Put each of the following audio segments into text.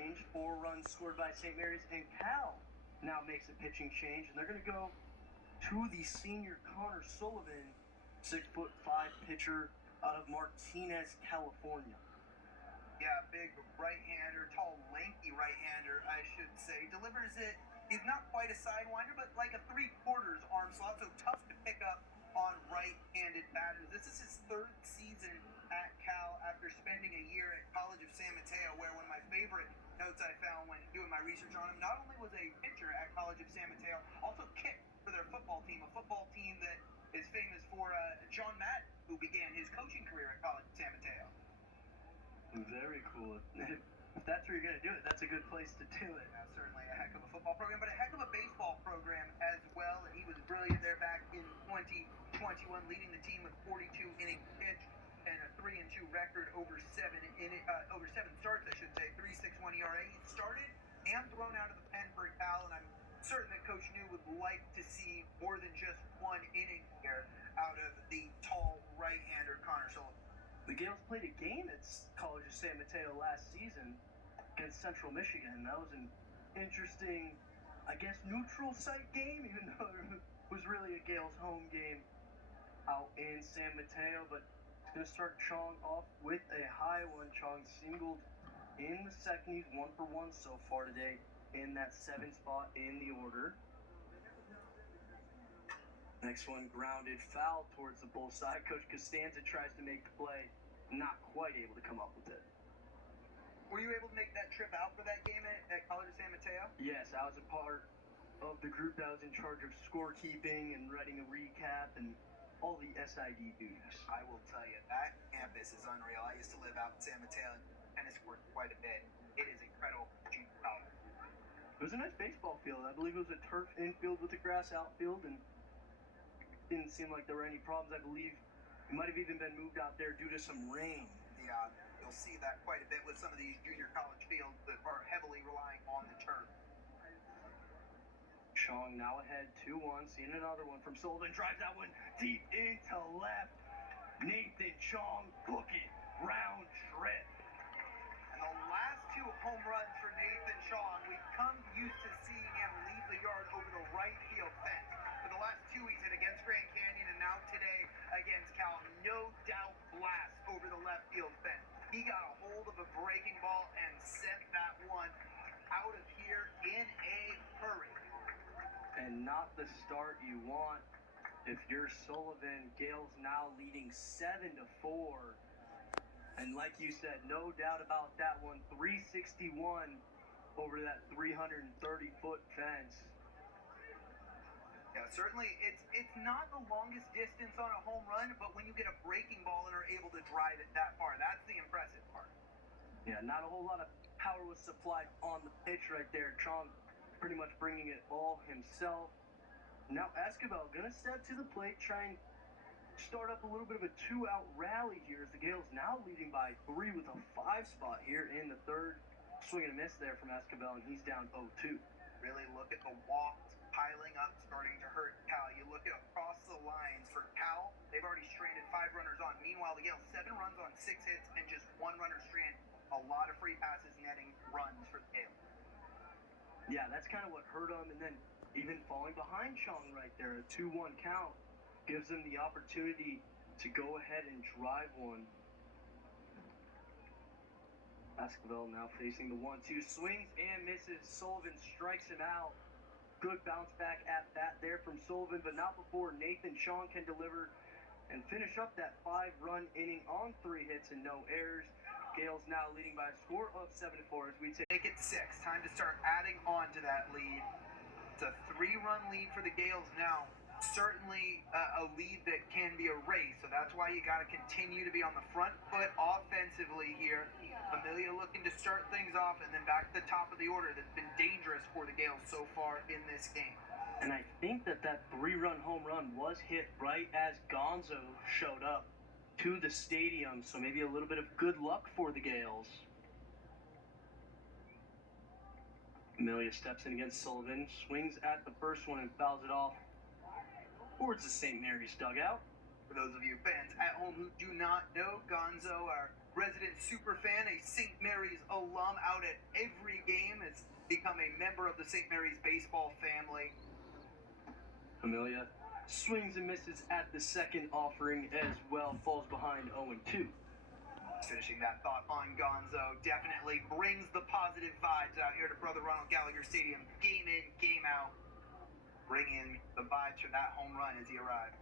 change. 4 runs scored by St. Mary's, and Cal now makes a pitching change, and they're going to go to the senior Connor Sullivan, 6'5" pitcher out of Martinez, California. Yeah, big right-hander, tall, lanky right-hander, I should say. Delivers it. He's not quite a sidewinder, but like a 3/4 arm slot, so tough to pick up on right-handed batters. This is his 3rd season at Cal after spending a year at College of San Mateo, where one of my favorite notes I found when doing my research on him, not only was a pitcher at College of San Mateo, also kicked for their football team, a football team that is famous for John Madden, who began his coaching career at College of San Mateo. Very cool. If that's where you're going to do it, that's a good place to do it. Now, certainly a heck of a football program, but a heck of a baseball program as well. And he was brilliant there back in 2021, leading the team with 42 innings pitched and a 3-2 record over 7 starts, I should say, 3.61 ERA. He started and thrown out of the pen for Cal, and I'm certain that Coach New would like to see more than just 1 inning here out of the tall right-hander Connor Sullivan. The Gales played a game at College of San Mateo last season against Central Michigan. That was an interesting, I guess, neutral site game, even though it was really a Gales home game out in San Mateo. But it's going to start Chong off with a high one. Chong singled in the second. He's 1 for 1 so far today in that 7th spot in the order. Next one, grounded foul towards the bull side. Coach Costanza tries to make the play, not quite able to come up with it. Were you able to make that trip out for that game at College of San Mateo? Yes, I was a part of the group that was in charge of scorekeeping and writing a recap and all the SID duties. I will tell you, that campus is unreal. I used to live out in San Mateo and tennis court quite a bit. It is incredible. It was a nice baseball field. I believe it was a turf infield with a grass outfield, and didn't seem like there were any problems. I believe it might have even been moved out there due to some rain. Yeah, you'll see that quite a bit with some of these junior college fields that are heavily relying on the turf. Chong now ahead 2-1, seeing another one from Sullivan, drives that one deep into left. Nathan Chong, book it, round trip. And the last 2 home runs for Nathan Chong, we've come used to seeing him leave the yard over the right field fence. For the last 2 weeks, and against Grand Canyon, and now today against Cal, no doubt blast over the left field fence. He got a hold of a breaking ball and sent that one out of here in a hurry. And not the start you want if you're Sullivan. Gales now leading 7-4. And like you said, no doubt about that one, 361 over that 330-foot fence. Yeah, certainly it's not the longest distance on a home run, but when you get a breaking ball and are able to drive it that far, that's the impressive part. Yeah, not a whole lot of power was supplied on the pitch right there. Chong pretty much bringing it all himself. Now Escobar gonna step to the plate, try and start up a little bit of a 2-out rally here as the Gales now leading by 3 with a 5 spot here in the 3rd. Swing and a miss there from Escobar, and he's down 0-2. Really look at the walks piling up, starting to hurt Cal. You look at across the lines for Cal, they've already stranded 5 runners on. Meanwhile, the Gales 7 runs on 6 hits and just 1 runner strand. A lot of free passes netting runs for the Gales. Yeah, that's kind of what hurt him, and then even falling behind Chong right there, a 2-1 count gives him the opportunity to go ahead and drive one. Escobar now facing the 1-2, swings and misses. Sullivan strikes him out. Good bounce back at bat there from Sullivan, but not before Nathan Chong can deliver and finish up that 5-run inning on 3 hits and no errors. Gales now leading by a score of 7-4 as we take it 6. Time to start adding on to that lead. It's a 3-run lead for the Gales now. Certainly a lead that can be erased, so that's why you got to continue to be on the front foot offensively here. Amelia looking to start things off, and then back to the top of the order that's been dangerous for the Gales so far in this game. And I think that 3-run home run was hit right as Gonzo showed up to the stadium, so maybe a little bit of good luck for the Gales. Amelia steps in against Sullivan, swings at the first one and fouls it off towards the St. Mary's dugout. For those of you fans at home who do not know, Gonzo, our resident superfan, a St. Mary's alum out at every game, has become a member of the St. Mary's baseball family. Familia swings and misses at the second offering as well, falls behind 0-2. Finishing that thought on Gonzo, definitely brings the positive vibes out here to Brother Ronald Gallagher Stadium, game in, game out. Bring in the vibes for that home run as he arrived.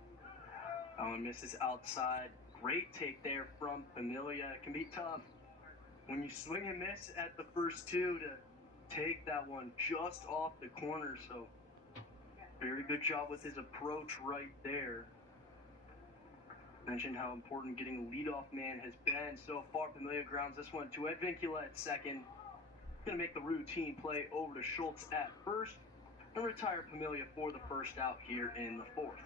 And misses outside. Great take there from Familia. It can be tough when you swing and miss at the first two to take that one just off the corner. So very good job with his approach right there. Mentioned how important getting a leadoff man has been so far. Familia grounds this one to Ed Vincula at second. Going to make the routine play over to Schultz at first and retire Familia for the first out here in the fourth.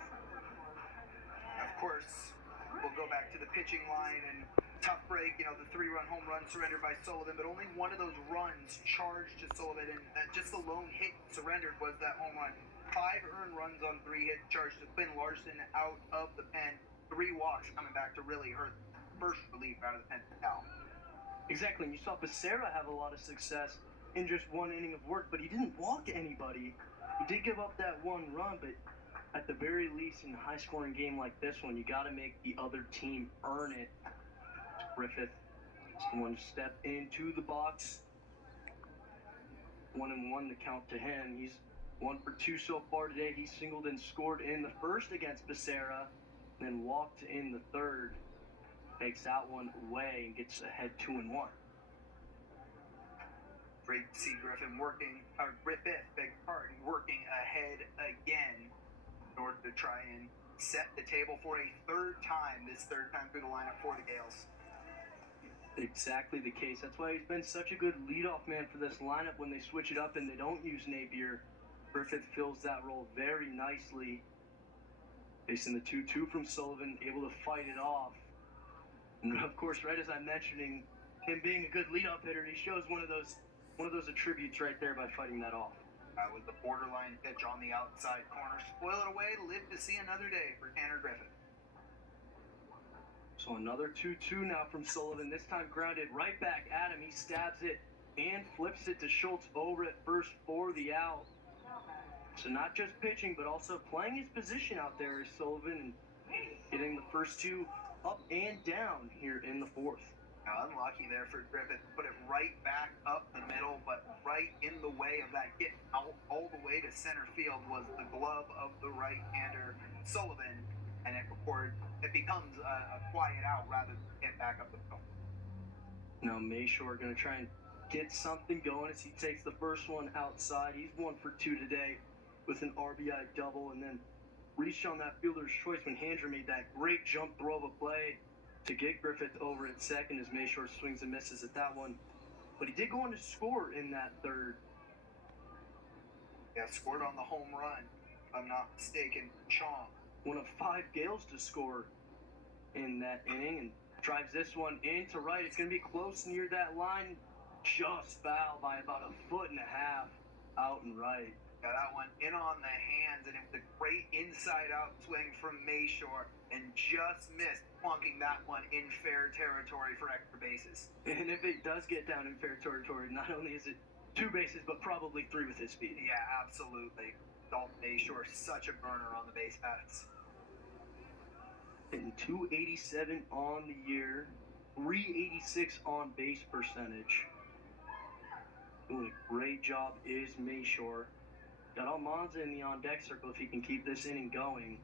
Of course, we'll go back to the pitching line and tough break, the 3-run home run surrendered by Sullivan, but only one of those runs charged to Sullivan, and just the lone hit surrendered was that home run. 5 earned runs on 3 hits charged to Quinn Larson out of the pen. 3 walks coming back to really hurt first relief out of the pen now. Exactly, and you saw Becerra have a lot of success in just 1 inning of work, but he didn't walk anybody. He did give up that 1 run, but at the very least in a high-scoring game like this one, you got to make the other team earn it. Griffith is the one to step into the box. 1-1 the count to him. He's 1 for 2 so far today. He singled and scored in the first against Becerra, then walked in the third. Takes that one away and gets ahead 2-1. Great to see Griffith working ahead again in order to try and set the table for a third time through the lineup for the Gales. Exactly the case. That's why he's been such a good leadoff man for this lineup. When they switch it up and they don't use Napier, Griffith fills that role very nicely. Facing the 2-2 from Sullivan, able to fight it off. And of course, right as I'm mentioning him being a good leadoff hitter, he shows one of those attributes right there by fighting that off. With the borderline pitch on the outside corner, spoil it away, live to see another day for Tanner Griffith. So another 2-2 now from Sullivan, this time grounded right back at him. He stabs it and flips it to Schultz over at first for the out. So not just pitching, but also playing his position out there is Sullivan and getting the first 2 up and down here in the fourth. Now, unlucky there for Griffith. Put it right back up the middle, but right in the way of that get out all the way to center field was the glove of the right-hander Sullivan, and it becomes a quiet out rather than hit back up the middle. Now Mayshore going to try and get something going as he takes the first one outside. He's 1 for 2 today with an RBI double, and then reached on that fielder's choice when Handra made that great jump throw of a play to get Griffith over at second as Mayshore swings and misses at that one. But he did go on to score in that third. Yeah, scored on the home run, if I'm not mistaken. Chong. 1 of 5 Gales to score in that inning and drives this one into right. It's going to be close near that line. Just foul by about 1.5 feet out and right. Got that one in on the hands, and it was a great inside-out swing from Mayshore, and just missed plunking that one in fair territory for extra bases. And if it does get down in fair territory, not only is it 2 bases, but probably 3 with his speed. Yeah, absolutely. Dalton Mayshore, such a burner on the base paths. Hitting .287 on the year, .386 on base percentage. Doing a great job is Mayshore. Got Almanza in the on-deck circle if he can keep this inning going.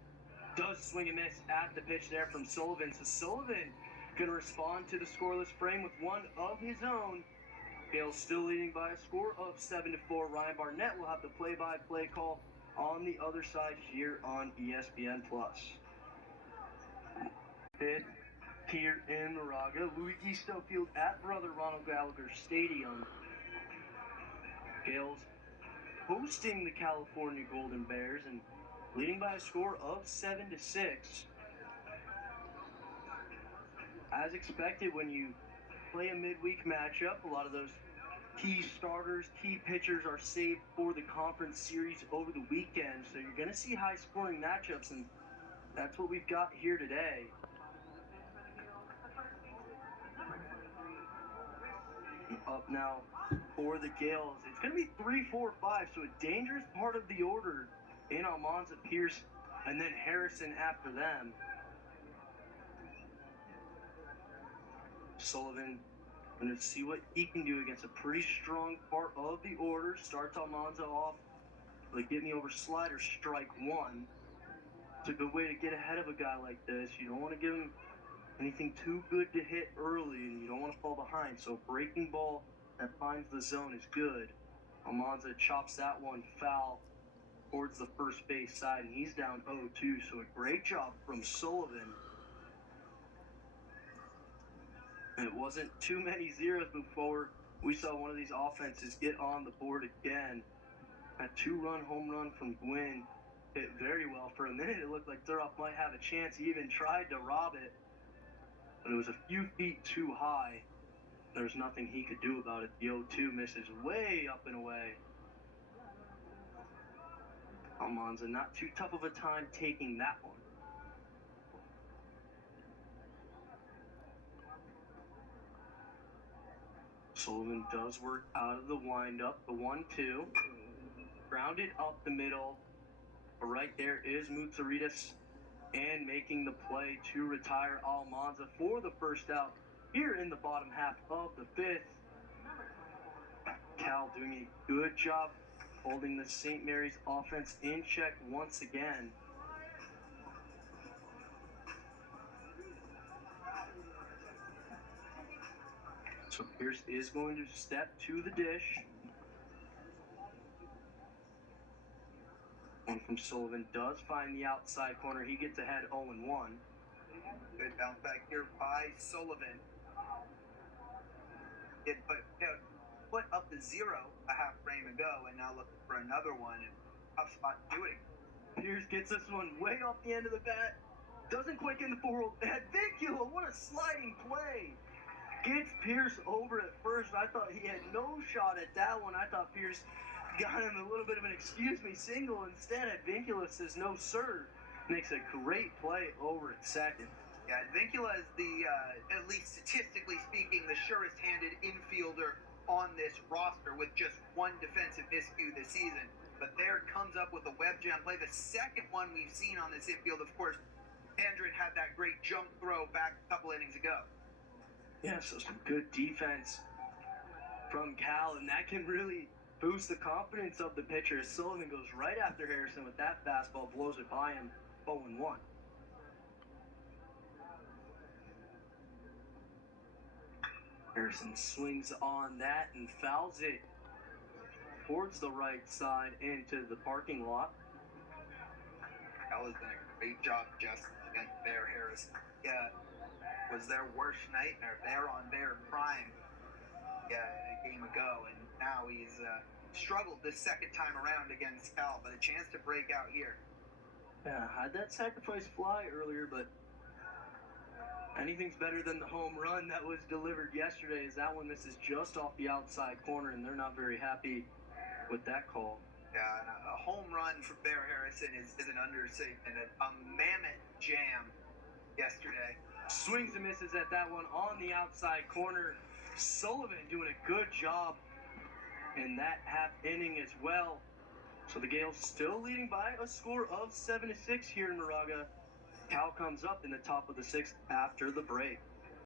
Does swing and miss at the pitch there from Sullivan. So Sullivan going to respond to the scoreless frame with one of his own. Gales still leading by a score of 7-4. Ryan Barnett will have the play-by-play call on the other side here on ESPN+. Fifth here in Moraga. Louis Gisto Field at Brother Ronald Gallagher Stadium. Gales hosting the California Golden Bears and leading by a score of 7-6. As expected, when you play a midweek matchup, a lot of those key starters, key pitchers are saved for the conference series over the weekend. So you're going to see high-scoring matchups, and that's what we've got here today. Up now for the Gales. It's going to be 3, 4, 5, so a dangerous part of the order in Almanza, Pierce, and then Harrison after them. Sullivan going to see what he can do against a pretty strong part of the order. Starts Almanza off with a get me over slider, strike one. It's a good way to get ahead of a guy like this. You don't want to give him anything too good to hit early, and you don't want to fall behind. So breaking ball that finds the zone is good. Almanza chops that one foul towards the first base side, and he's down 0-2. So a great job from Sullivan. It wasn't too many zeros before we saw one of these offenses get on the board again. A 2-run home run from Gwynn hit very well. For a minute, it looked like Thuroff might have a chance. He even tried to rob it, but it was a few feet too high. There's nothing he could do about it. The 0-2 misses way up and away. Almanza not too tough of a time taking that one. Sullivan does work out of the windup. The 1-2. Grounded up the middle. But right there is Mutsaritas, and making the play to retire Almanza for the first out here in the bottom half of the fifth. Cal doing a good job holding the St. Mary's offense in check once again. So Pierce is going to step to the dish. One from Sullivan does find the outside corner. He gets ahead 0-1. Good bounce back here by Sullivan. It put up the 0 a half frame ago, and now looking for another one. And tough spot to do it. Pierce gets this one way off the end of the bat. Doesn't quite get in the forward. Advincula, what a sliding play. Gets Pierce over at first. I thought he had no shot at that one. I thought Pierce got him a little bit of an excuse me single. Instead, Advincula says no, sir. Makes a great play over at second. Yeah, Advincula is the, at least statistically speaking, the surest-handed infielder on this roster with just one defensive miscue this season. But there comes up with a web jam play. The second one we've seen on this infield, of course, Andrin had that great jump throw back a couple innings ago. Yeah, so some good defense from Cal, and that can really boost the confidence of the pitcher. Sullivan goes right after Harrison with that fastball, blows it by him, 0-1. Harrison swings on that and fouls it towards the right side into the parking lot. Cal has done a great job just against Bear Harrison. Yeah, was their worst nightmare. They're on their prime a game ago, and now he's struggled this second time around against Cal, but a chance to break out here. Yeah, had that sacrifice fly earlier, but anything's better than the home run that was delivered yesterday, as that one misses just off the outside corner, and they're not very happy with that call. Yeah, a home run for Bear Harrison is an understatement. A mammoth jam yesterday. Swings and misses at that one on the outside corner. Sullivan doing a good job in that half inning as well. So the Gales still leading by a score of 7-6 here in Moraga. Cal comes up in the top of the sixth after the break.